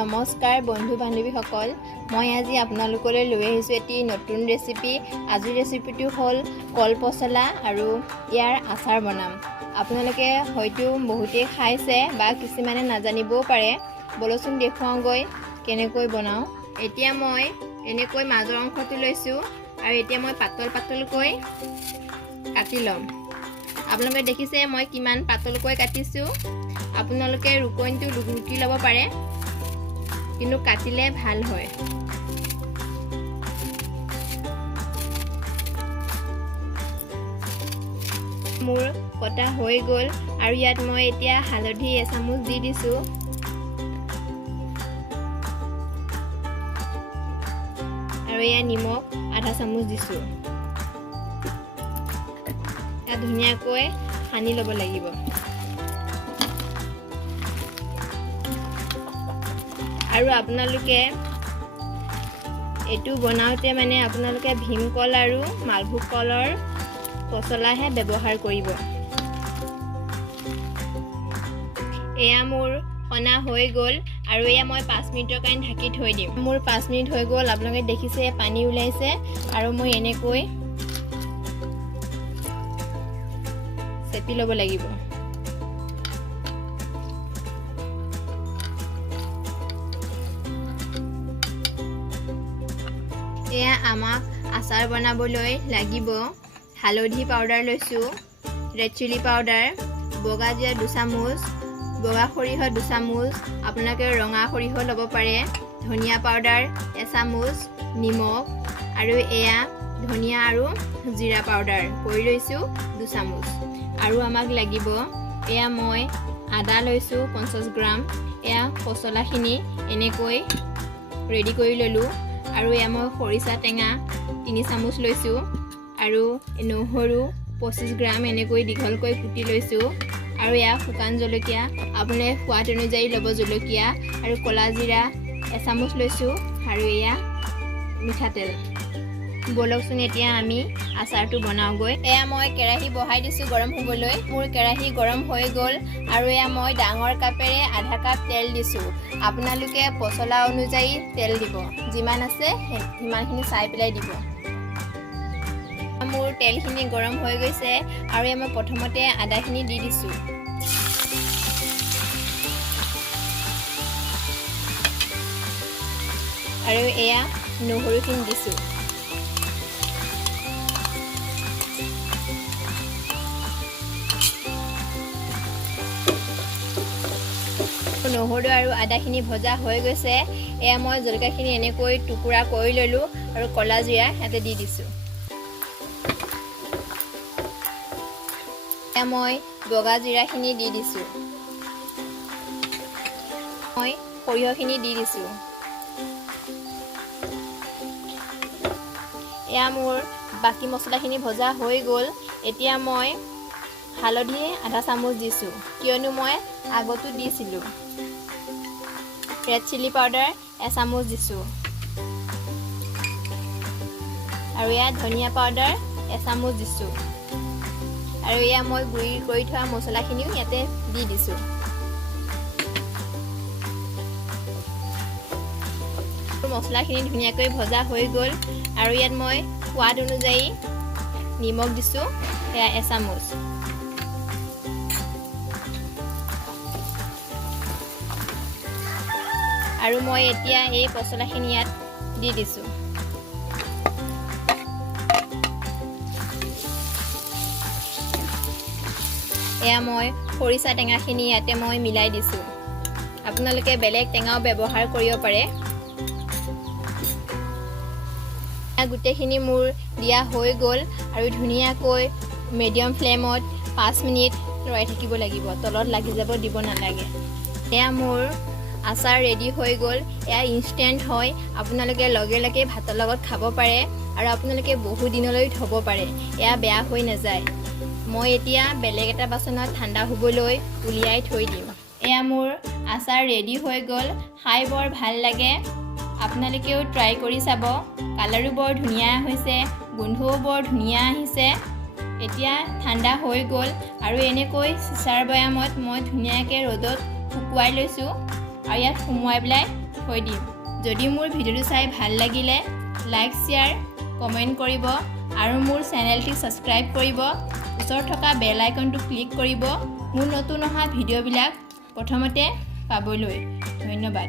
নমস্কাৰ বন্ধু বান্ধৱীসকল, মই আজি আপোনালোকলৈ লৈ আহিছোঁ এটি নতুন ৰেচিপি। আজিৰ ৰেচিপিটো হ'ল কল পচলা আৰু ইয়াৰ আচাৰ বনাম। আপোনালোকে হয়তো বহুতেই খাইছে বা কিছুমানে নাজানিবও পাৰে। বলচোন দেখুৱাওঁগৈ কেনেকৈ বনাওঁ। এতিয়া মই এনেকৈ মাজৰ অংশটো লৈছোঁ আৰু এতিয়া মই পাতল পাতলকৈ কাটি ল'ম। আপোনালোকে দেখিছে মই কিমান পাতলকৈ কাটিছোঁ। আপোনালোকে ৰুকনিটো ৰুকি ল'ব পাৰে, কিন্তু কাটিলে ভাল হয়। মোৰ কটা হৈ গ'ল আৰু ইয়াত মই এতিয়া হালধি এচামুচ দি দিছোঁ আৰু এয়া নিমখ আধা চামুচ দিছোঁ। ইয়াত ধুনীয়াকৈ সানি ল'ব লাগিব। আৰু আপোনালোকে এইটো বনাওঁতে আপোনালোকে ভীমকল আৰু মালভোগ কলৰ পচলাহে ব্যৱহাৰ কৰিব। এয়া মোৰ সনা হৈ গ'ল আৰু এয়া মই 5 মিনিটৰ কাৰণে ঢাকি থৈ দিম। মোৰ 5 মিনিট হৈ গ'ল। আপোনালোকে দেখিছে পানী ওলাইছে আৰু মই এনেকৈ চেপি ল'ব লাগিব। এয়া আমাক আচাৰ বনাবলৈ লাগিব হালধি পাউডাৰ লৈছোঁ, ৰেড চিলি পাউডাৰ, বগা জিৰা 2 চামুচ, বগা সৰিয়হ 2 চামুচ, আপোনালোকে ৰঙা সৰিয়হ ল'ব পাৰে, ধনিয়া পাউডাৰ 1 চামুচ, নিমখ আৰু এয়া ধনিয়া আৰু জিৰা পাউডাৰ কৰি লৈছোঁ 2 চামুচ। আৰু আমাক লাগিব এয়া মই আদা লৈছোঁ 50 গ্ৰাম। এয়া পচলাখিনি এনেকৈ ৰেডি কৰি ল'লোঁ। আৰু এয়া মই খৰিচা টেঙা 3 চামুচ লৈছোঁ আৰু নহৰু 25 গ্ৰাম এনেকৈ দীঘলকৈ কুটি লৈছোঁ। আৰু এয়া শুকান জলকীয়া, আপুনি সোৱাদ অনুযায়ী ল'ব জলকীয়া, আৰু ক'লা জিৰা 1 চামুচ লৈছোঁ আৰু এয়া মিঠাতেল। বলকচোন এতিয়া আমি আচাৰটো বনাওঁগৈ। এয়া মই কেৰাহী বহাই দিছোঁ গৰম হ'বলৈ। মোৰ কেৰাহী গৰম হৈ গ'ল আৰু এয়া মই ডাঙৰ কাপেৰে আধা কাপ তেল দিছোঁ। আপোনালোকে পচলা অনুযায়ী তেল দিব, যিমান আছে সিমানখিনি চাই পেলাই দিব। মোৰ তেলখিনি গৰম হৈ গৈছে আৰু এয়া মই প্ৰথমতে আদাখিনি দি দিছোঁ। আৰু এয়া নহৰুখিনি দিছোঁ। নহৰু আৰু আদাখিনি ভজা হৈ গৈছে। এয়া মই জলকীয়াখিনি এনেকৈ টুকুৰা কৰি ল'লোঁ আৰু ক'লা জিৰা ইয়াতে দি দিছোঁ। এয়া মই বগা জিৰাখিনি দি দিছোঁ। মই সৰিয়হখিনি দি দিছোঁ। এয়া মোৰ বাকী মছলাখিনি ভজা হৈ গ'ল। এতিয়া মই হালধি আধা চামুচ দিছোঁ, কিয়নো মই আগতো দিছিলোঁ। ৰেড চিলি পাউডাৰ 1 চামুচ দিছোঁ আৰু এয়া ধনিয়া পাউডাৰ 1 চামুচ দিছোঁ। আৰু এয়া মই গুড়ি কৰি থোৱা মছলাখিনিও ইয়াতে দি দিছোঁ। মছলাখিনি ধুনীয়াকৈ ভজা হৈ গ'ল আৰু ইয়াত মই সোৱাদ অনুযায়ী নিমখ দিছোঁ, এয়া 1 চামুচ। আৰু মই এতিয়া এই পচলাখিনি ইয়াত দি দিছোঁ। এয়া মই খৰিচা টেঙাখিনি ইয়াতে মই মিলাই দিছোঁ। আপোনালোকে বেলেগ টেঙাও ব্যৱহাৰ কৰিব পাৰে। গোটেইখিনি মোৰ দিয়া হৈ গ'ল আৰু ধুনীয়াকৈ মিডিয়াম ফ্লেমত 5 মিনিট লৰাই থাকিব লাগিব, তলত লাগি যাব দিব নালাগে। এয়া মোৰ আচাৰ ৰেডি হৈ গ'ল। এয়া ইনষ্টেণ্ট হয়, আপোনালোকে লগে লগে ভাতৰ লগত খাব পাৰে আৰু আপোনালোকে বহু দিনলৈ থ'ব পাৰে, এয়া বেয়া হৈ নাযায়। মই এতিয়া বেলেগ এটা বাচনত ঠাণ্ডা হ'বলৈ উলিয়াই থৈ দিম। এয়া মোৰ আচাৰ ৰেডি হৈ গ'ল, খাই বৰ ভাল লাগে। আপোনালোকেও ট্ৰাই কৰি চাব। কালাৰো বৰ ধুনীয়া হৈছে, গোন্ধও বৰ ধুনীয়া আহিছে। এতিয়া ঠাণ্ডা হৈ গ'ল আৰু এনেকৈ চিচাৰ বৈয়ামত মই ধুনীয়াকৈ ৰ'দত শুকুৱাই লৈছোঁ আৰু ইয়াত সুমুৱাই পেলাই থৈ দিম। যদি মোৰ ভিডিঅ'টো চাই ভাল লাগিলে লাইক শ্বেয়াৰ কমেণ্ট কৰিব আৰু মোৰ চেনেলটি ছাবস্ক্ৰাইব কৰিব। ওচৰত থকা বেল আইকনটো ক্লিক কৰিব মোৰ নতুন অহা ভিডিঅ'বিলাক প্ৰথমতে পাবলৈ। ধন্যবাদ।